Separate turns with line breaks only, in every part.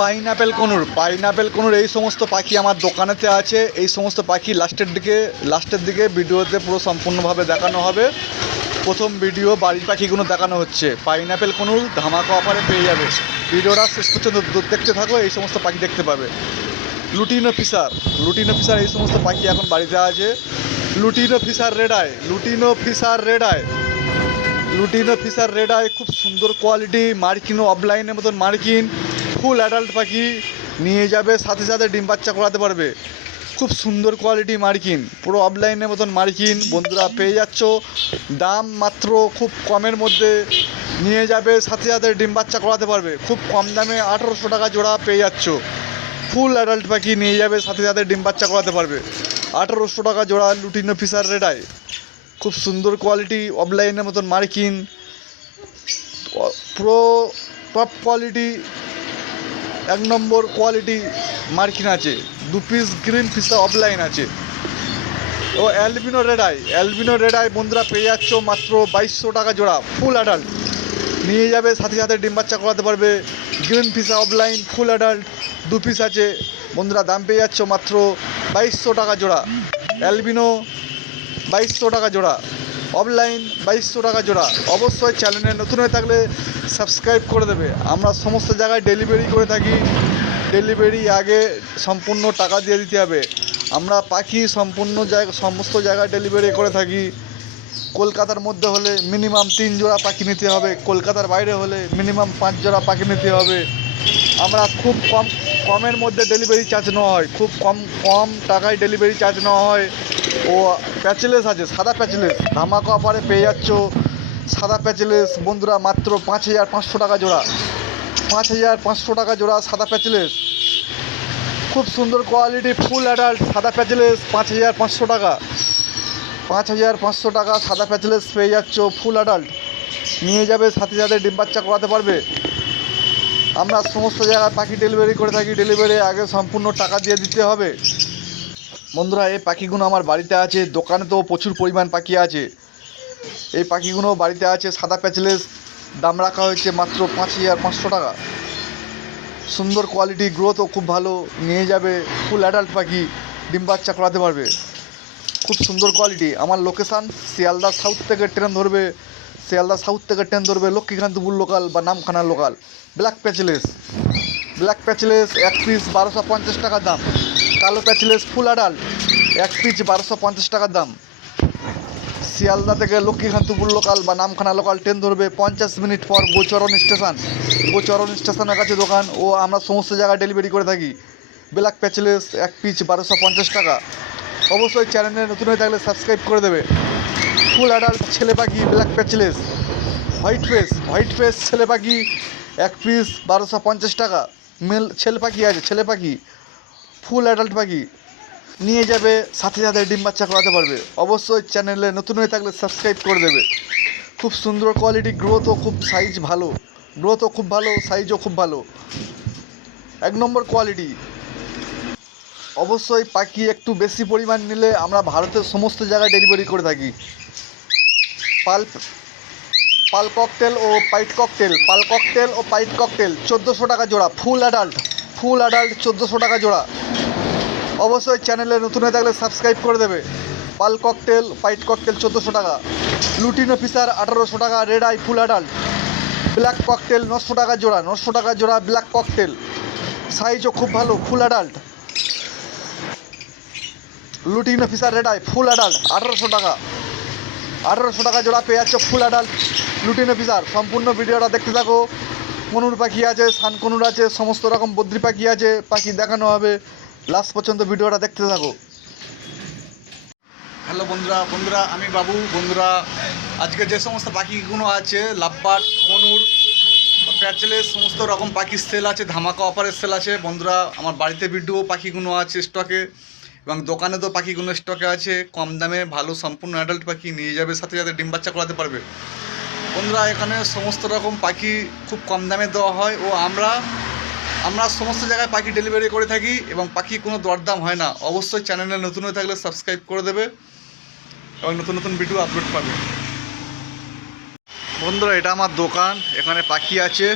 Pineapple conure pineapple conure এই সমস্ত পাখি আমার দোকানেতে আছে। এই সমস্ত পাখি লাস্টের দিকে লাস্টের দিকে ভিডিওতে পুরো সম্পূর্ণভাবে দেখানো হবে। প্রথম ভিডিও বাড়ির পাখিগুলো দেখানো হচ্ছে। পাইনাপেল কনুর ধামাকা অফারে পেয়ে যাবে। ভিডিওটা শেষ পর্যন্ত দেখতে থাকো, এই সমস্ত পাখি দেখতে পাবে। লুটিনো ফিসার লুটিনো ফিসার এই সমস্ত পাখি এখন বাড়িতে আছে। Lutino fischer red eye lutino fischer red eye lutino fischer red eye খুব সুন্দর কোয়ালিটি মার্কিনও অফলাইনের মতন মার্কিন। ফুল অ্যাডাল্ট পাখি নিয়ে যাবে, সাথে সাথে ডিম বাচ্চা করাতে পারবে। খুব সুন্দর কোয়ালিটি মার্কিন, পুরো অফলাইনের মতন মার্কিন। বন্ধুরা পেয়ে যাচ্ছ। দাম মাত্র খুব কমের মধ্যে নিয়ে যাবে, সাথে সাথে ডিম বাচ্চা করাতে পারবে। খুব কম দামে আঠেরোশো টাকা জোড়া পেয়ে যাচ্ছ। ফুল অ্যাডাল্ট পাখি নিয়ে যাবে, সাথে সাথে ডিম বাচ্চা করাতে পারবে। আঠেরোশো টাকা জোড়া লুটিনো ফিসার রেডায় খুব সুন্দর কোয়ালিটি অফলাইনের মতন মার্কিন। পুরো টপ কোয়ালিটি এক নম্বর কোয়ালিটি মার্কিন আছে। দু পিস গ্রিন পিসটা অফলাইন আছে। ও albino red eye albino red eye বন্ধুরা পেয়ে যাচ্ছ মাত্র বাইশশো টাকা জোড়া ফুল অ্যাডাল্ট নিয়ে যাবে, সাথে সাথে ডিম বাচ্চা করাতে পারবে। গ্রিন পিসা অফলাইন ফুল অ্যাডাল্ট দু পিস আছে। বন্ধুরা দাম পেয়ে যাচ্ছ মাত্র বাইশশো টাকা জোড়া। অ্যালবিনো বাইশশো টাকা জোড়া। অফলাইন বাইশশো টাকা জোড়া। অবশ্যই চ্যানেলে নতুন হয়ে থাকলে সাবস্ক্রাইব করে দেবে। আমরা সমস্ত জায়গায় ডেলিভারি করে থাকি। ডেলিভারি আগে সম্পূর্ণ টাকা দিয়ে দিতে হবে। আমরা পাখি সম্পূর্ণ জায়গা, সমস্ত জায়গায় ডেলিভারি করে থাকি। কলকাতার মধ্যে হলে মিনিমাম তিন জোড়া পাখি নিতে হবে। কলকাতার বাইরে হলে মিনিমাম পাঁচ জোড়া পাখি নিতে হবে। আমরা খুব কম, কমের মধ্যে ডেলিভারি চার্জ নেওয়া হয়। খুব কম কম টাকায় ডেলিভারি চার্জ নেওয়া হয়। ও প্যাচেলেস আছে, সাদা প্যাচেলেস। ধামাকা অফারে পেয়ে যাচ্ছ। সাদা প্যাচেলেস, বন্ধুরা, মাত্র পাঁচ হাজার পাঁচশো টাকা জোড়া। পাঁচ হাজার পাঁচশো টাকা জোড়া সাদা প্যাচেলেস। খুব সুন্দর কোয়ালিটি ফুল অ্যাডাল্ট সাদা প্যাচেলেস, পাঁচ হাজার পাঁচশো টাকা। পাঁচ হাজার পাঁচশো টাকা সাদা প্যাচেলেস পেয়ে যাচ্ছ ফুল অ্যাডাল্ট নিয়ে যাবে, সাথে সাথে ডিম বাচ্চা করাতে পারবে। আমরা সমস্ত জায়গায় পাখি ডেলিভারি করে থাকি ডেলিভারি আগে সম্পূর্ণ টাকা দিয়ে দিতে হবে। বন্ধুরা, এই পাখিগুলো আমার বাড়িতে আছে। দোকানে তো প্রচুর পরিমাণ পাখি আছে। এই পাখিগুলো বাড়িতে আছে, সাদা প্যাচলেস। দাম রাখা হয়েছে মাত্র পাঁচ হাজার পাঁচশো টাকা। সুন্দর কোয়ালিটি গ্রোথও খুব ভালো। নিয়ে যাবে ফুল অ্যাডাল্ট পাখি, ডিম বাচ্চা করাতে পারবে। খুব সুন্দর কোয়ালিটি আমার লোকেশান শিয়ালদা সাউথ থেকে ট্রেন ধরবে। শিয়ালদা সাউথ থেকে ট্রেন ধরবে লক্ষ্মীকান্তপুর লোকাল বা Namkhana local black patchless black patchless এক পিস বারোশো পঞ্চাশ টাকা দাম। কালো প্যাচলেস ফুল অ্যাডাল্ট এক পিস বারোশো পঞ্চাশ টাকার দাম। শিয়ালদা থেকে লক্ষ্মীকান্তপুর লোকাল বা নামখানা লোকাল ট্রেন ধরবে পঞ্চাশ মিনিট পর গোচরণ স্টেশন। গোচরণ স্টেশনের কাছে দোকান ও আমরা সমস্ত জায়গায় ডেলিভারি করে থাকি। ব্ল্যাক প্যাচলেস এক পিস বারোশো পঞ্চাশ টাকা। অবশ্যই চ্যানেলে নতুন হয়ে থাকলে সাবস্ক্রাইব করে দেবে। ফুল অ্যাডাল্ট ছেলে পাখি black patchless white face white face ছেলে পাখি এক পিস বারোশো পঞ্চাশ টাকা। মেল ছেলে পাখি আছে, ছেলে পাখি ফুল অ্যাডাল্ট পাখি। নিয়ে যাবে, সাথে সাথে ডিম বাচ্চা করাতে পারবে। অবশ্যই চ্যানেলে নতুন হয়ে থাকলে সাবস্ক্রাইব করে দেবে। খুব সুন্দর কোয়ালিটি গ্রোথও খুব সাইজ ভালো। গ্রোথও খুব ভালো সাইজও খুব ভালো। এক নম্বর কোয়ালিটি অবশ্যই পাখি একটু বেশি পরিমাণ নিলে আমরা ভারতের সমস্ত জায়গায় ডেলিভারি করে থাকি। পাল পাল ককটেল ও পাইট ককটেল পাল ককটেল ও পাইট ককটেল চোদ্দোশো টাকা জোড়া ফুল অ্যাডাল্ট ফুল অ্যাডাল্ট চোদ্দোশো টাকা জোড়া। অবশ্যই চ্যানেলে নতুন হয়ে থাকলে সাবস্ক্রাইব করে দেবে। পাল ককটেল হোয়াইট ককটেল চোদ্দোশো টাকা। লুটিন অফিসার আঠারোশো টাকা, red eye full adult. Black cockatiel, নশো টাকা জোড়া, নশো টাকা জোড়া ব্ল্যাক ককটেল। সাইজও খুব ভালো, full adult. Lutino officer red eye full adult, আঠারোশো টাকা। আঠারোশো টাকা জোড়া পেয়ে যাচ্ছে ফুল অ্যাডাল্ট লুটিন অফিসার সম্পূর্ণ ভিডিওটা দেখতে থাকো। কনুর পাখি আছে, সানকনুর আছে, সমস্ত রকম বদ্রি পাখি আছে, পাখি দেখানো হবে। লাস্ট পর্যন্ত ভিডিওটা দেখতে থাকো। হ্যালো বন্ধুরা বন্ধুরা, আমি বাবু। বন্ধুরা, আজকে যে সমস্ত পাখিগুলো আছে, লাভবাট, কনুর প্যাচেলে সমস্ত রকম পাখির সেল আছে, ধামাকা অফারের সেল আছে। বন্ধুরা, আমার বাড়িতে ভিডিও পাখিগুলো আছে স্টকে, এবং দোকানে তো পাখিগুলো স্টকে আছে। কম দামে ভালো সম্পূর্ণ অ্যাডাল্ট পাখি নিয়ে যাবে, সাথে সাথে ডিম বাচ্চা করাতে পারবে। বন্ধুরা, এখানে সমস্ত রকম পাখি খুব কম দামে দেওয়া হয়। ও আমরা আমরা সমস্ত জায়গায় পাখি ডেলিভারি করে থাকি এবং পাখি কোনো দরদাম হয় না। অবশ্যই চ্যানেলে নতুন হয়ে থাকলে সাবস্ক্রাইব করে দেবে এবং নতুন নতুন ভিডিও আপলোড পাবে। বন্ধুরা, এটা আমার দোকান। এখানে পাখি আছে।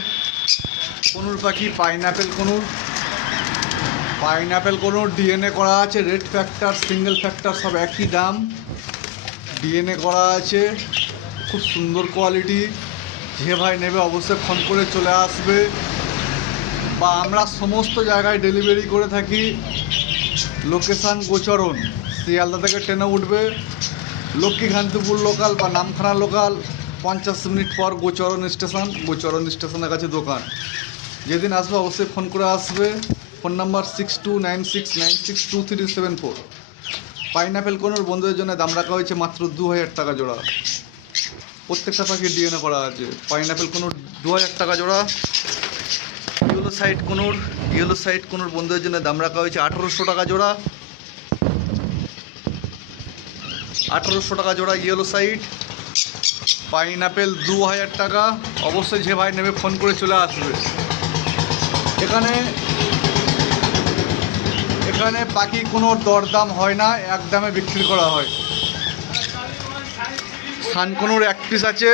কনুর পাখি pineapple conure pineapple conure DNA করা আছে রেড ফ্যাক্টর সিঙ্গেল ফ্যাক্টর সব একই দাম। ডিএনএ করা আছে, খুব সুন্দর কোয়ালিটি যে ভাই নেবে অবশ্যই ফোন করে চলে আসবে। বা আমরা সমস্ত জায়গায় ডেলিভারি করে থাকি। লোকেশান গোচরণ। শিয়ালদা থেকে ট্রেনে উঠবে। লক্ষ্মীকান্তপুর লোকাল বা নামখানা লোকাল পঞ্চাশ মিনিট পর গোচরণ স্টেশন গোচরণ স্টেশনের কাছে দোকান। যেদিন আসবে অবশ্যই ফোন করে আসবে। Phone number six two nine six nine six two three seven four pineapple conure বন্ধুদের জন্য দাম রাখা হয়েছে মাত্র দু হাজার টাকা জোড়া। প্রত্যেকটা পাখি ডিএনএ করা আছে। পাইনাপেল কোনো দু হাজার টাকা জোড়া। Yellow side conure yellow side conure বন্ধুদের জন্য দাম রাখা হয়েছে আঠেরোশো টাকা জোড়া। আঠেরোশো টাকা জোড়া ইয়েলো সাইড পাইনাপেল দু হাজার টাকা। অবশ্যই যে ভাই নেবে ফোন করে চলে আসবে। এখানে এখানে পাখি কোনো দরদাম হয় না, এক দামে বিক্রি করা হয়। সানকনুর এক পিস আছে।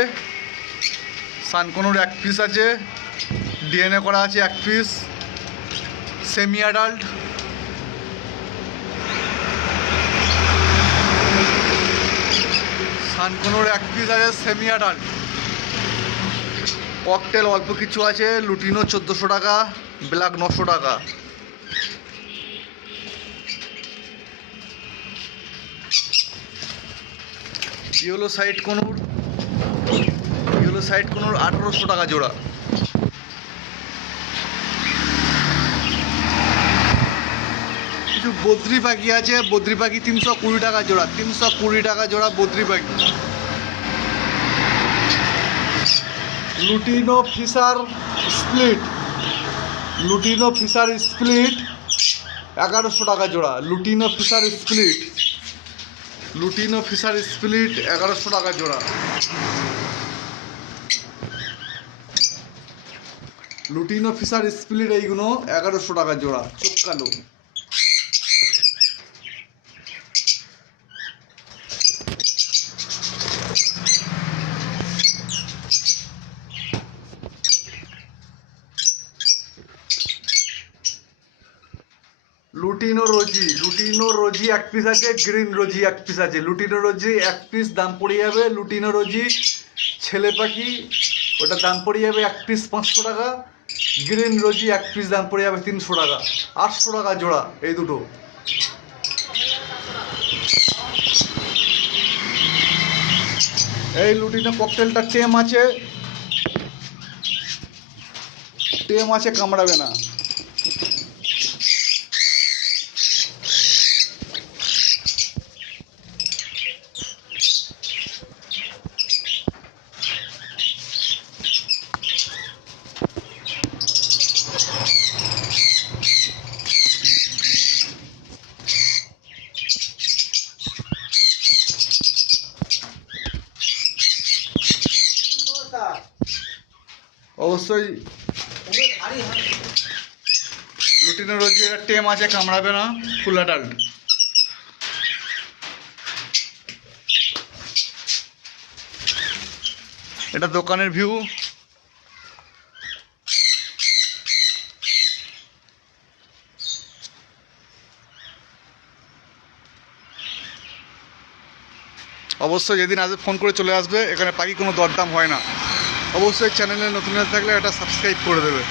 সানকনুর এক পিস আছে। ডিএনএ করা আছে এক পিস সেমি অ্যাডাল্ট সানকনুর এক পিস আছে সেমি অ্যাডাল্ট ককটেল অল্প কিছু আছে, লুটিনো চোদ্দোশো টাকা ব্ল্যাক নশো টাকা। Yellow side conure yellow side conure আঠেরোশো টাকা জোড়া কিছু বদ্রি পাখি আছে, বদ্রি পাখি তিনশো কুড়ি টাকা জোড়া, তিনশো কুড়ি টাকা জোড়া বদ্রি পাখি। Lutino Fischer split lutino Fischer split এগারোশো টাকা জোড়া lutino Fischer split lutino Fischer split এগারোশো টাকা জোড়া। লুটিনো ফিশার স্প্লিট এইগুলো এগারোশো টাকা জোড়া, চোখ কালো লুটিনো রোজি, লুটিনো রোজি এক পিস আছে গ্রিন রোজি এক পিস আছে। লুটিনো রোজি এক পিস দাম পড়ে যাবে। লুটিনো রোজি, ছেলে পাখি ওটা দাম পড়ে যাবে এক পিস পাঁচশো টাকা। গ্রিন রোজি এক পিস দাম পড়ে যাবে তিনশো টাকা। আটশো টাকা জোড়া, এই দুটো। এই লুটিনো ককটেলটা টেম আছে। টেম আছে, কামড়াবে না। অবশ্যই। লুটিনের রোজ একটা টেম আছে, কামড়াবে না, ফুল অ্যাডাল্ট এটা দোকানের ভিউ অবশ্যই যেদিন আসবে ফোন করে চলে আসবে, এখানে পাখি কোনো দরদাম হয় না। অবশ্যই চ্যানেলে নতুন থাকলে এটা সাবস্ক্রাইব করে দেবে।